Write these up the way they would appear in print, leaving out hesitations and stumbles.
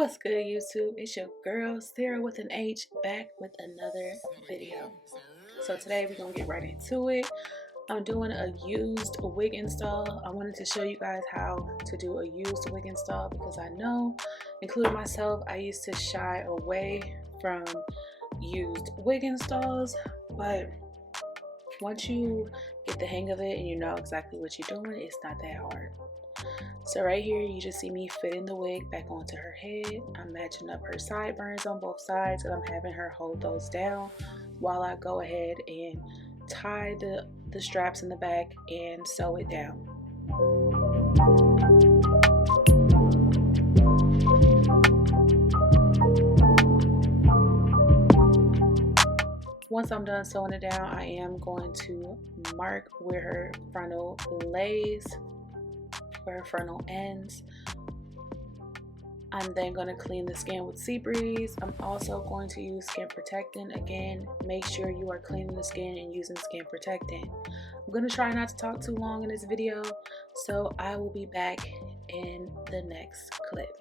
What's good, YouTube? It's your girl Sarah with an H, back with another video. So today we're gonna get right into it. I'm doing a used wig install. I wanted to show you guys how to do a used wig install because I know, including myself, I used to shy away from used wig installs, but once you get the hang of it and you know exactly what you're doing, it's not that hard. So right here, you just see me fitting the wig back onto her head. I'm matching up her sideburns on both sides, and I'm having her hold those down while I go ahead and tie the straps in the back and sew it down. Once I'm done sewing it down, I am going to mark where her frontal lays, where her frontal ends. I'm then going to clean the skin with Sea Breeze. I'm also going to use skin protectant. Again, make sure you are cleaning the skin and using skin protectant. I'm going to try not to talk too long in this video, so I will be back in the next clip.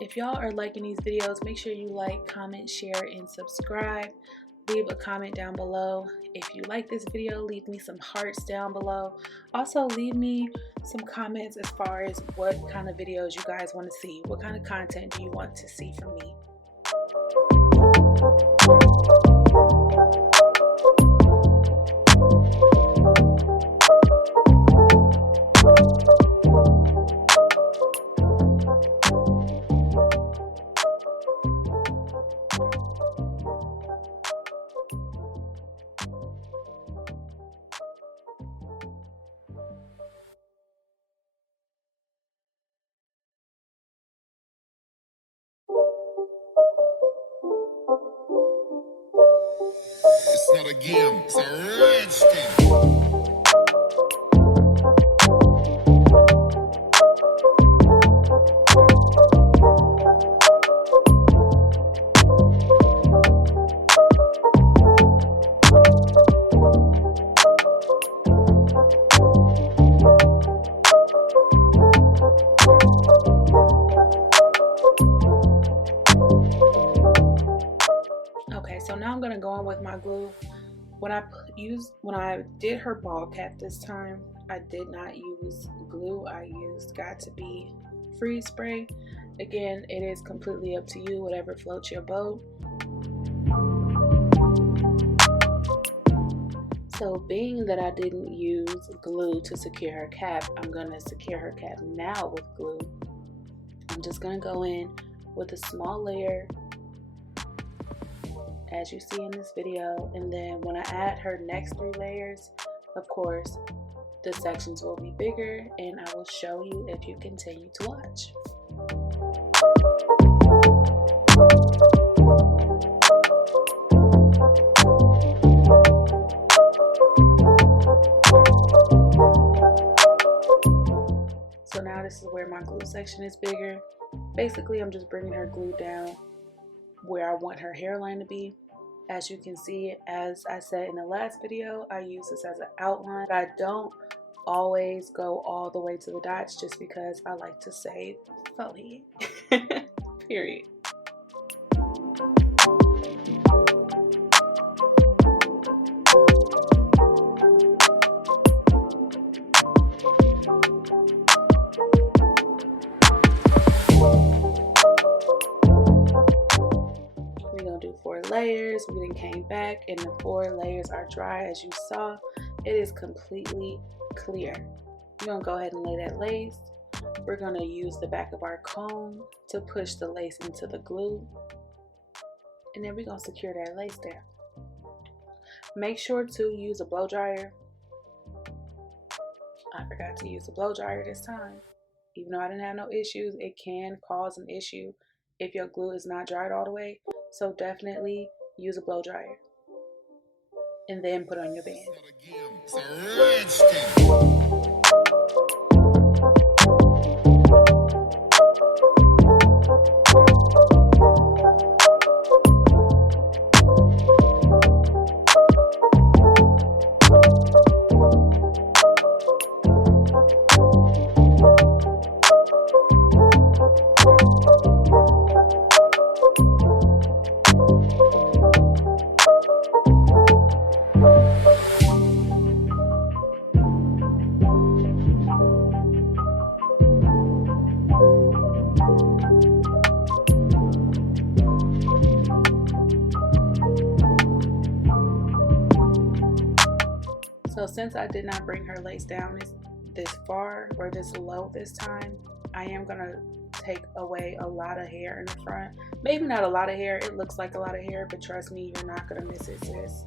If y'all are liking these videos, make sure you like, comment, share, and subscribe. Leave a comment down below. If you like this video, leave me some hearts down below. Also, leave me some comments as far as what kind of videos you guys want to see. What kind of content do you want to see from me? It's not a game, it's a rich thing. Okay, so now I'm gonna go in with my glue. When I did her ball cap this time, I did not use glue. I used Got to Be freeze spray. Again, it is completely up to you, whatever floats your boat. So being that I didn't use glue to secure her cap, I'm gonna secure her cap now with glue. I'm just gonna go in with a small layer, as you see in this video, and then when I add her next 3 layers, of course the sections will be bigger, and I will show you if you continue to watch. So now this is where my glue section is bigger. Basically, I'm just bringing her glue down where I want her hairline to be. As you can see, as I said in the last video, I use this as an outline. I don't always go all the way to the dots just because I like to save forehead. Period. Do 4 layers. We then came back and the 4 layers are dry. As you saw, it is completely clear. We're gonna go ahead and lay that lace. We're gonna use the back of our comb to push the lace into the glue, and then we're gonna secure that lace down. Make sure to use a blow dryer. I forgot to use a blow dryer this time. Even though I didn't have no issues, it can cause an issue if your glue is not dried all the way. So definitely use a blow dryer and then put on your band. So since I did not bring her lace down this far or this low this time, I am gonna take away a lot of hair in the front. Maybe not a lot of hair, it looks like a lot of hair, but trust me, you're not gonna miss it, sis.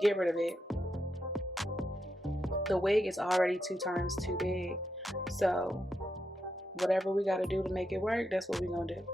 Get rid of it. The wig is already 2 times too big, so whatever we gotta do to make it work, that's what we're gonna do.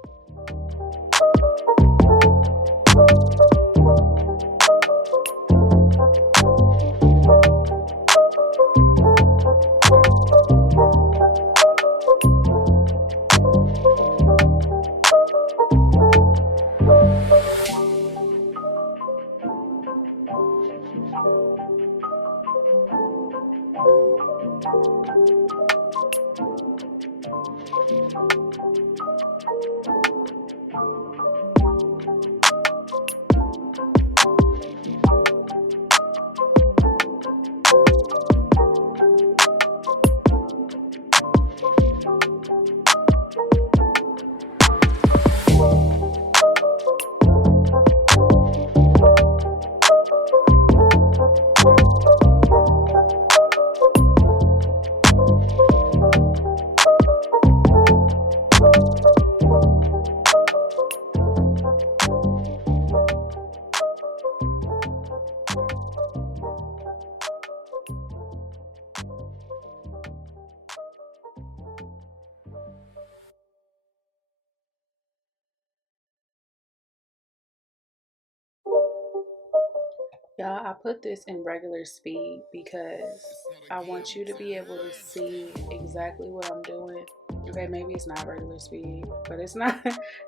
Y'all, I put this in regular speed because I want you to be able to see exactly what I'm doing. Okay, maybe it's not regular speed, but it's not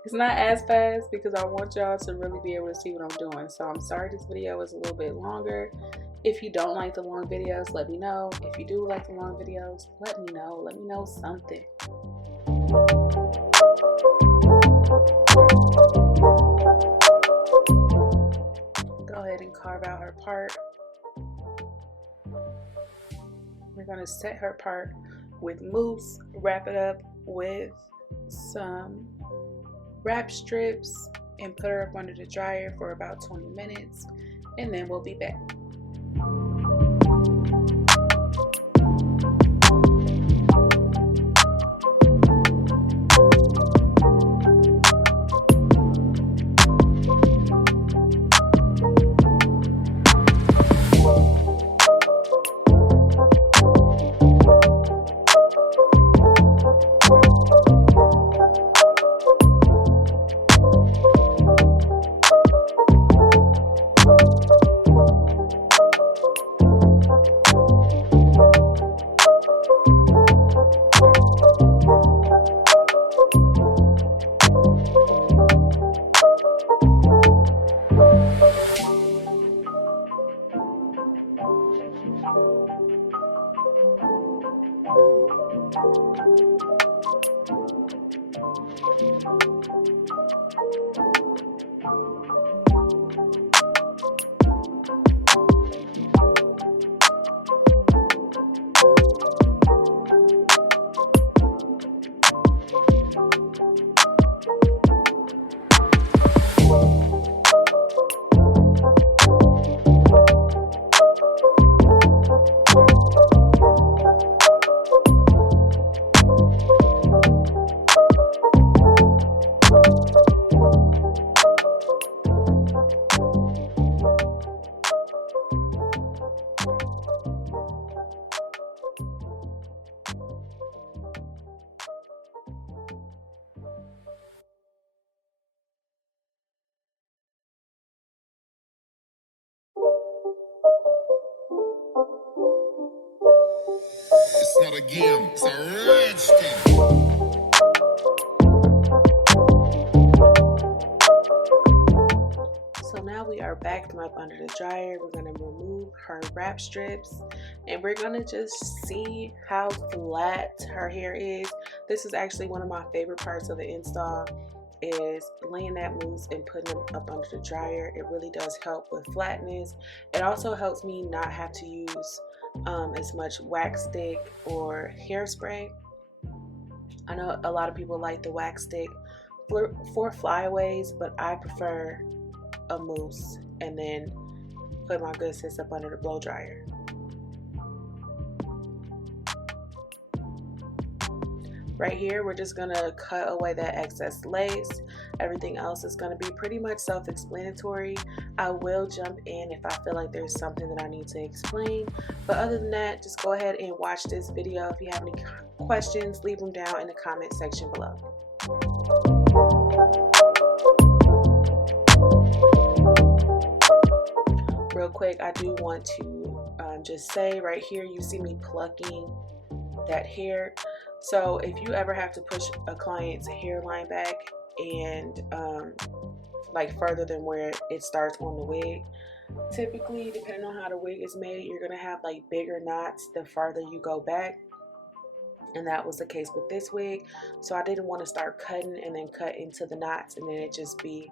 as fast because I want y'all to really be able to see what I'm doing. So I'm sorry this video is a little bit longer. If you don't like the long videos, let me know. If you do like the long videos, let me know. Let me know something. Go ahead and carve out her part. We're going to set her part with mousse, wrap it up with some wrap strips, and put her up under the dryer for about 20 minutes, and then we'll be back. again. It's a red skin. So now we are back from up under the dryer. We're going to remove her wrap strips and we're going to just see how flat her hair is. This is actually one of my favorite parts of the install, is laying that mousse and putting them up under the dryer. It really does help with flatness. It also helps me not have to use as much wax stick or hairspray. I know a lot of people like the wax stick for flyaways, but I prefer a mousse and then put my good sis up under the blow dryer. Right here, we're just gonna cut away that excess lace. Everything else is gonna be pretty much self-explanatory. I will jump in if I feel like there's something that I need to explain, but other than that, just go ahead and watch this video. If you have any questions, leave them down in the comment section below. Real quick, I do want to just say right here, you see me plucking that hair. So if you ever have to push a client's hairline back and like further than where it starts on the wig, typically depending on how the wig is made, you're gonna have like bigger knots the farther you go back, and that was the case with this wig. So I didn't want to start cutting and then cut into the knots and then it just be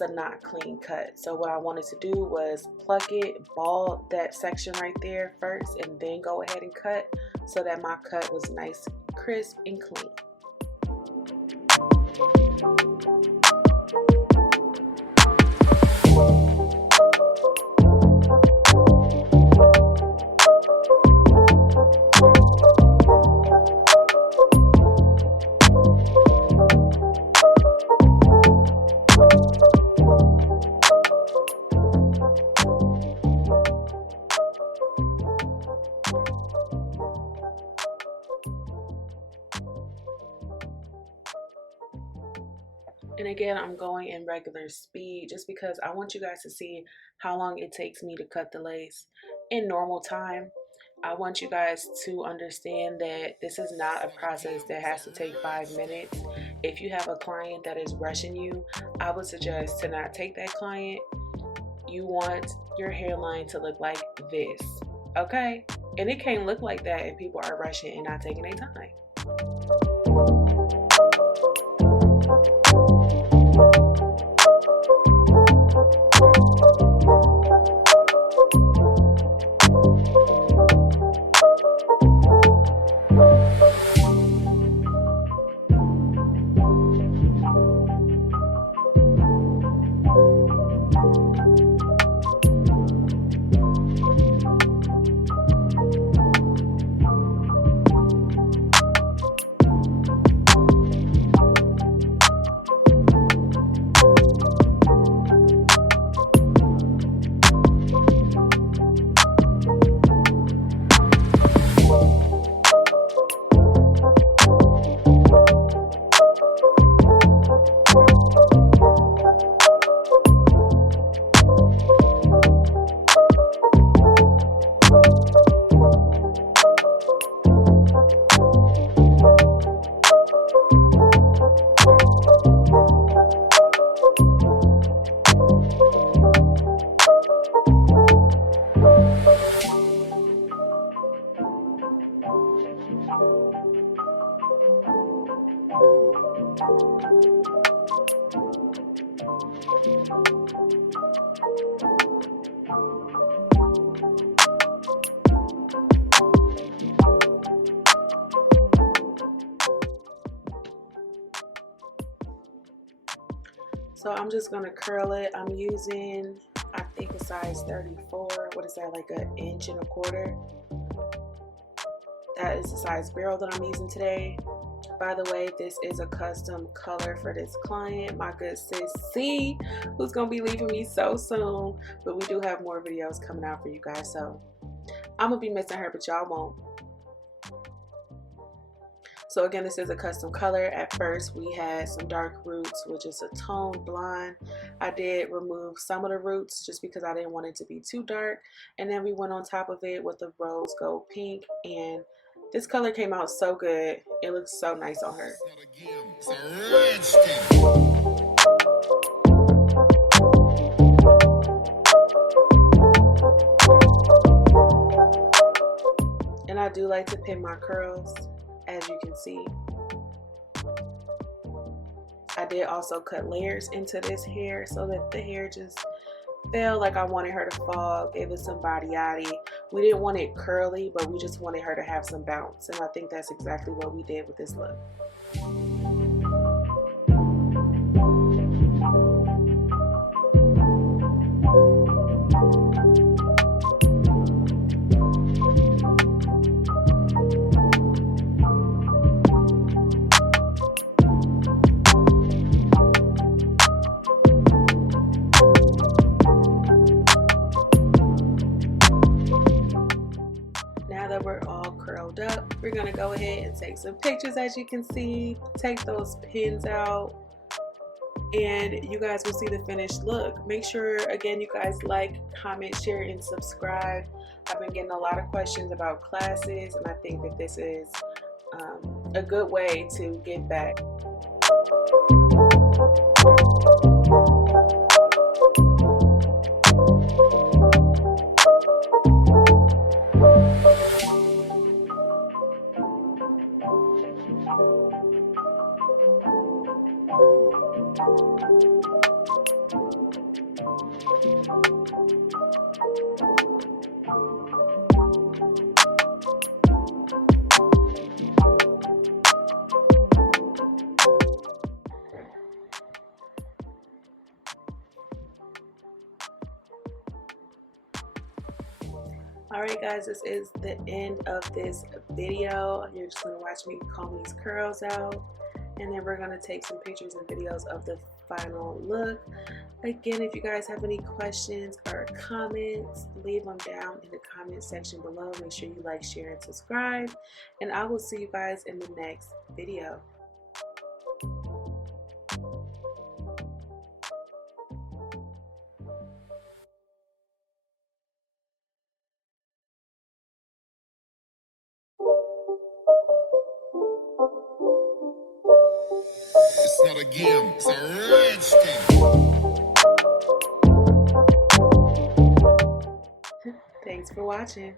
a not clean cut. So what I wanted to do was pluck it, ball that section right there first, and then go ahead and cut so that my cut was nice, crisp, and clean. And again, I'm going in regular speed just because I want you guys to see how long it takes me to cut the lace in normal time. I want you guys to understand that this is not a process that has to take 5 minutes. If you have a client that is rushing you, I would suggest to not take that client. You want your hairline to look like this, okay? And it can't look like that if people are rushing and not taking their time. So I'm just gonna curl it. I'm using, I think, a size 34. What is that, like an inch and a quarter? That is the size barrel that I'm using today. By the way, this is a custom color for this client, my good sis C, who's gonna be leaving me so soon. But we do have more videos coming out for you guys, so I'm gonna be missing her, but y'all won't. So again, this is a custom color. At first we had some dark roots, which is a toned blonde. I did remove some of the roots just because I didn't want it to be too dark, and then we went on top of it with the rose gold pink, and This color came out so good. It looks so nice on her. It's a red skin. And I do like to pin my curls, as you can see. I did also cut layers into this hair so that the hair just felt like I wanted her to fall, gave it some body-yaddy. We didn't want it curly, but we just wanted her to have some bounce, and I think that's exactly what we did with this look. Now that we're all curled up, we're gonna go ahead and take some pictures. As you can see, take those pins out and you guys will see the finished look. Make sure, again, you guys like, comment, share, and subscribe. I've been getting a lot of questions about classes, and I think that this is a good way to give back. Alright guys, this is the end of this video. You're just going to watch me comb these curls out, and then we're going to take some pictures and videos of the final look. Again, if you guys have any questions or comments, leave them down in the comment section below. Make sure you like, share, and subscribe, and I will see you guys in the next video. It's not a game, it's a red skin. Thanks for watching.